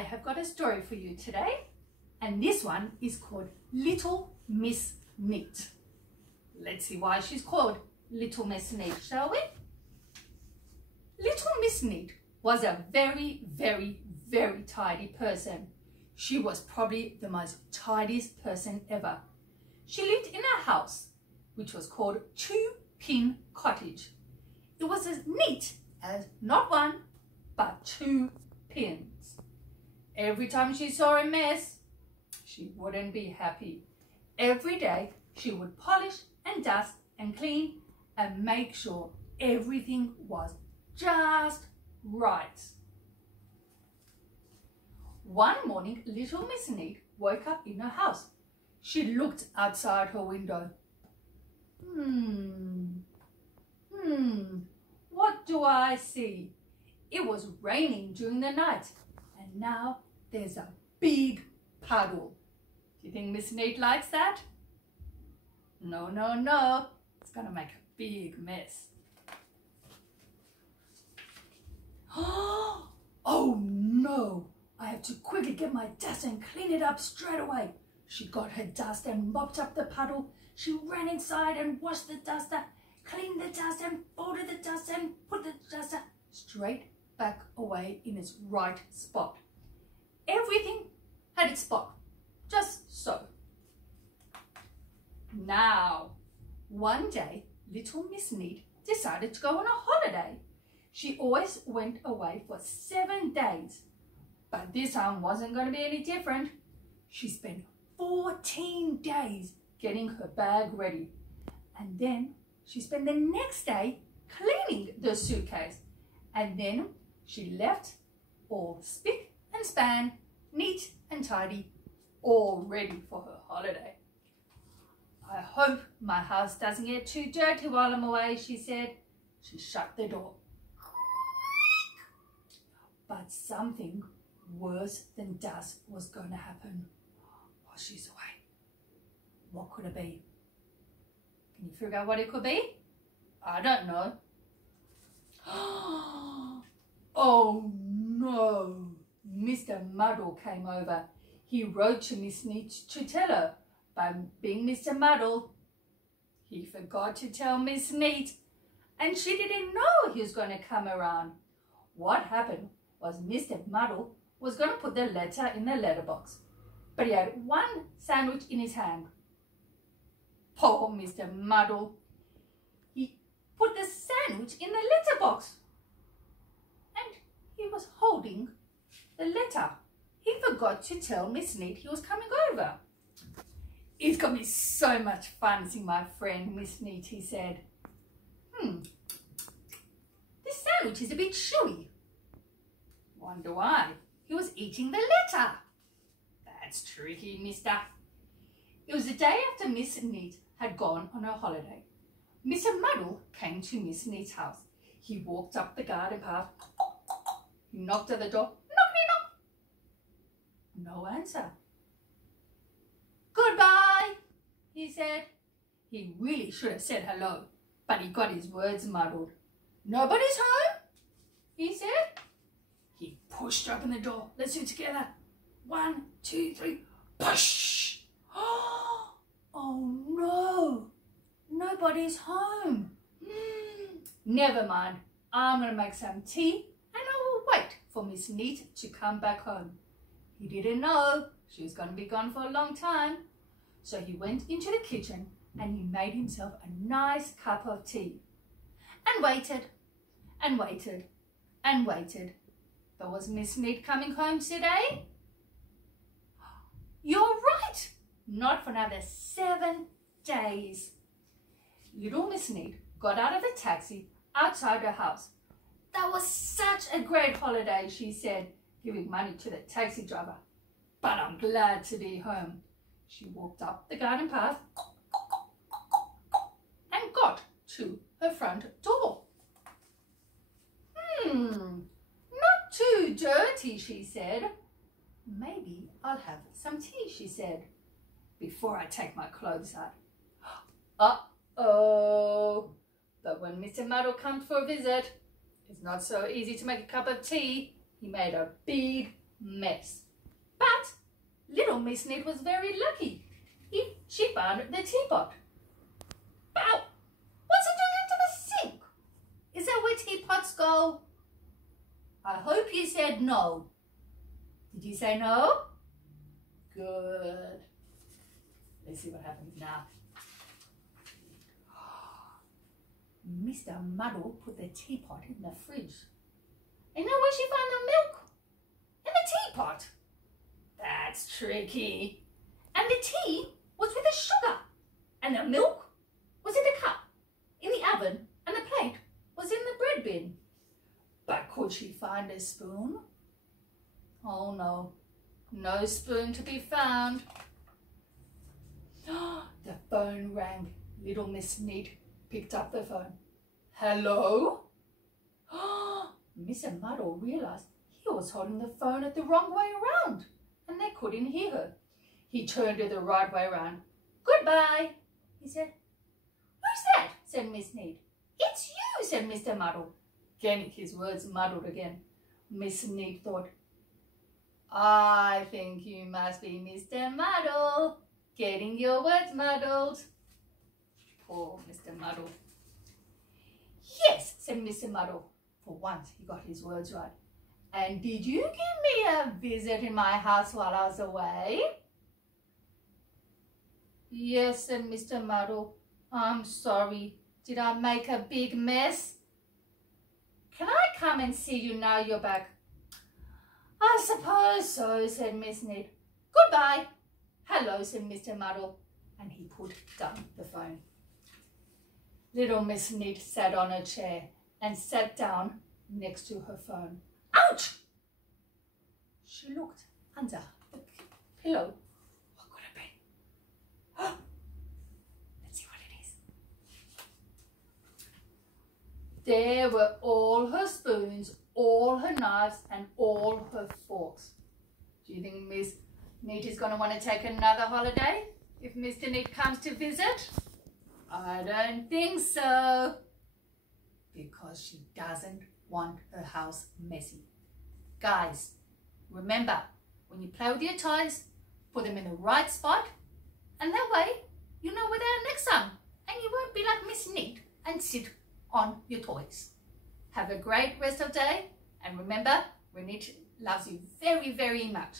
I have got a story for you today, and this one is called Little Miss Neat. Let's see why she's called Little Miss Neat, shall we? Little Miss Neat was a very, very, very tidy person. She was probably the most tidiest person ever. She lived in a house which was called Two Pin Cottage. It was as neat as not one, but two pins. Every time she saw a mess, she wouldn't be happy. Every day, she would polish and dust and clean and make sure everything was just right. One morning, Little Miss Neat woke up in her house. She looked outside her window. What do I see? It was raining during the night, and now there's a big puddle. Do you think Miss Neat likes that? No, no, no. It's gonna make a big mess. Oh no! I have to quickly get my dust and clean it up straight away. She got her dust and mopped up the puddle. She ran inside and washed the dust up, cleaned the dust and folded the dust and put the dust straight back away in its right spot. Everything had its spot, just so. Now, one day, Little Miss Neat decided to go on a holiday. She always went away for 7 days, but this time wasn't going to be any different. She spent 14 days getting her bag ready, and then she spent the next day cleaning the suitcase, and then she left all spick and span, neat and tidy, all ready for her holiday. I hope my house doesn't get too dirty while I'm away, she said. She shut the door. But something worse than dust was going to happen while she's away. What could it be? Can you figure out what it could be? I don't know. Oh no! Mr. Muddle came over. He wrote to Miss Neat to tell her, but being Mr. Muddle, he forgot to tell Miss Neat, and she didn't know he was going to come around. What happened was Mr. Muddle was going to put the letter in the letterbox, but he had one sandwich in his hand. Poor Mr. Muddle. He put the sandwich in the letterbox, and he was holding the letter. He forgot to tell Miss Neat he was coming over. It's going to be so much fun seeing my friend Miss Neat, he said. This sandwich is a bit chewy. Wonder why? He was eating the letter. That's tricky, mister. It was the day after Miss Neat had gone on her holiday. Mr. Muddle came to Miss Neat's house. He walked up the garden path. He knocked at the door. Knock, knock. No answer. Goodbye, he said. He really should have said hello, but he got his words muddled. Nobody's home, he said. He pushed open the door. Let's do it together. 1, 2, 3. Push! Oh no! Nobody's home. Never mind. I'm going to make some tea and I will wait for Miss Neat to come back home. He didn't know she was going to be gone for a long time. So he went into the kitchen and he made himself a nice cup of tea. And waited and waited and waited. But was Miss Neat coming home today? You're right! Not for another 7 days. Little Miss Neat got out of the taxi outside her house. That was such a great holiday, she said, giving money to the taxi driver. But I'm glad to be home. She walked up the garden path and got to her front door. Not too dirty, she said. Maybe I'll have some tea, she said, before I take my clothes out. Uh-oh. But when Mr. Muddle comes for a visit, it's not so easy to make a cup of tea. He made a big mess. But little Miss Neat was very lucky. She found the teapot. But what's it doing into the sink? Is that where teapots go? I hope you said no. Did you say no? Good. Let's see what happens now. Mr. Muddle put the teapot in the fridge. And know where she found the milk? In the teapot. That's tricky. And the tea was with the sugar. And the milk was in the cup, in the oven, and the plate was in the bread bin. But could she find a spoon? Oh no, no spoon to be found. The phone rang. Little Miss Neat picked up the phone. Hello? Mr. Muddle realised he was holding the phone the wrong way around and they couldn't hear her. He turned it the right way around. Goodbye, he said. Who's that? Said Miss Neat. It's you, said Mr. Muddle. Getting his words muddled again. Miss Neat thought, I think you must be Mr. Muddle, getting your words muddled. Poor Mr. Muddle. Yes, said Mr. Muddle. For once he got his words right. And did you give me a visit in my house while I was away? Yes, said Mr. Muddle. I'm sorry. Did I make a big mess? Can I come and see you now you're back? I suppose so, said Miss Neat. Goodbye. Hello, said Mr. Muddle. And he put down the phone. Little Miss Neat sat on a chair and sat down next to her phone. Ouch! She looked under the pillow. What could it be? Let's see what it is. There were all her spoons, all her knives, and all her forks. Do you think Miss Neat is going to want to take another holiday if Mr. Neat comes to visit? I don't think so. Because she doesn't want her house messy. Guys, remember, when you play with your toys, put them in the right spot, and that way you know where they are next time, and you won't be like Miss Neat and sit on your toys. Have a great rest of the day, and remember, Renit loves you very, very much.